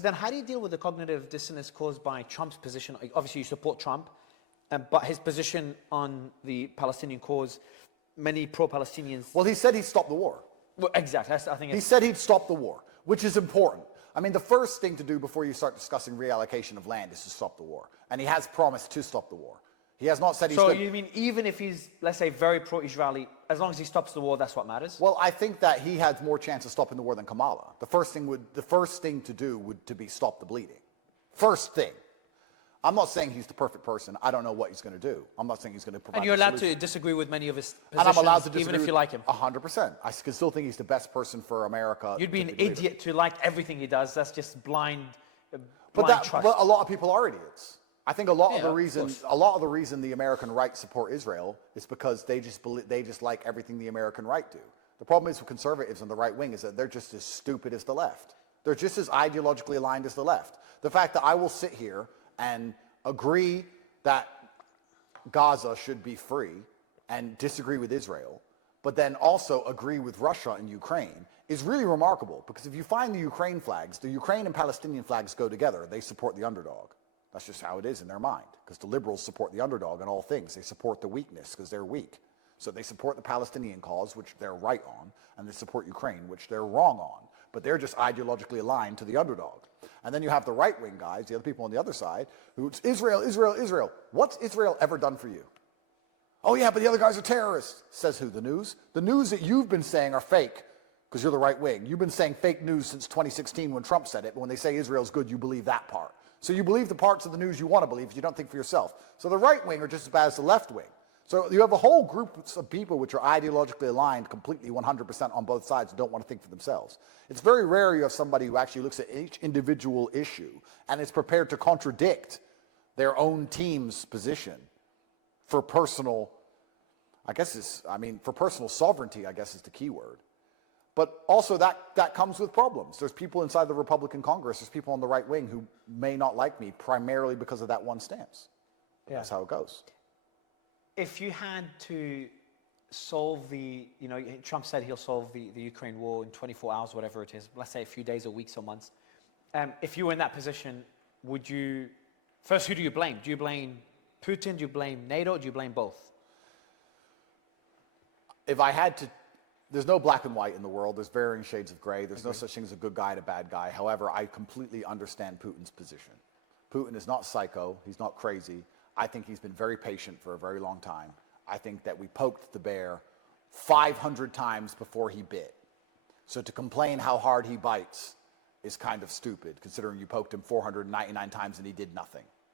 Then how do you deal with the cognitive dissonance caused by Trump's position? Obviously, you support Trump, but his position on the Palestinian cause, many pro-Palestinians... Well, he said he'd stop the war. Well, exactly. I think he said he'd stop the war, which is important. I mean, the first thing to do before you start discussing reallocation of land is to stop the war. And he has promised to stop the war. He has not said he's So you mean even if he's, let's say, very pro-Israeli, as long as he stops the war, that's what matters? Well, I think that he has more chance of stopping the war than Kamala. The first thing to do would to be stop the bleeding. First thing. I'm not saying he's the perfect person. I don't know what he's going to do. I'm not saying he's going to provide. And you're allowed to disagree with many of his positions, and I'm allowed to disagree even if you like him. 100%. I can still think he's the best person for America. You'd be an idiot to like everything he does. That's just blind trust. But a lot of people are idiots. I think a lot of the reason the American right support Israel is because they just like everything the American right do. The problem is with conservatives on the right wing is that they're just as stupid as the left. They're just as ideologically aligned as the left. The fact that I will sit here and agree that Gaza should be free and disagree with Israel, but then also agree with Russia and Ukraine is really remarkable, because if you find the Ukraine and Palestinian flags go together. They support the underdog. That's just how it is in their mind, because the liberals support the underdog in all things. They support the weakness because they're weak. So they support the Palestinian cause, which they're right on, and they support Ukraine, which they're wrong on. But they're just ideologically aligned to the underdog. And then you have the right-wing guys, the other people on the other side, who it's Israel, Israel, Israel. What's Israel ever done for you? Oh yeah, but the other guys are terrorists. Says who? The news? The news that you've been saying are fake, because you're the right wing. You've been saying fake news since 2016 when Trump said it, but when they say Israel's good, you believe that part. So you believe the parts of the news you want to believe, but you don't think for yourself. So the right wing are just as bad as the left wing. So you have a whole group of people which are ideologically aligned completely 100% on both sides and don't want to think for themselves. It's very rare you have somebody who actually looks at each individual issue and is prepared to contradict their own team's position for personal, for personal sovereignty, I guess is the key word. But also that comes with problems. There's people inside the Republican Congress, there's people on the right wing who may not like me primarily because of that one stance. Yeah. That's how it goes. If you had to solve Trump said he'll solve the Ukraine war in 24 hours, whatever it is, let's say a few days or weeks or months. If you were in that position, first, who do you blame? Do you blame Putin? Do you blame NATO? Do you blame both? If I had to, there's no black and white in the world. There's varying shades of gray. There's no such thing as a good guy and a bad guy. However, I completely understand Putin's position. Putin is not psycho. He's not crazy. I think he's been very patient for a very long time. I think that we poked the bear 500 times before he bit. So to complain how hard he bites is kind of stupid, considering you poked him 499 times and he did nothing.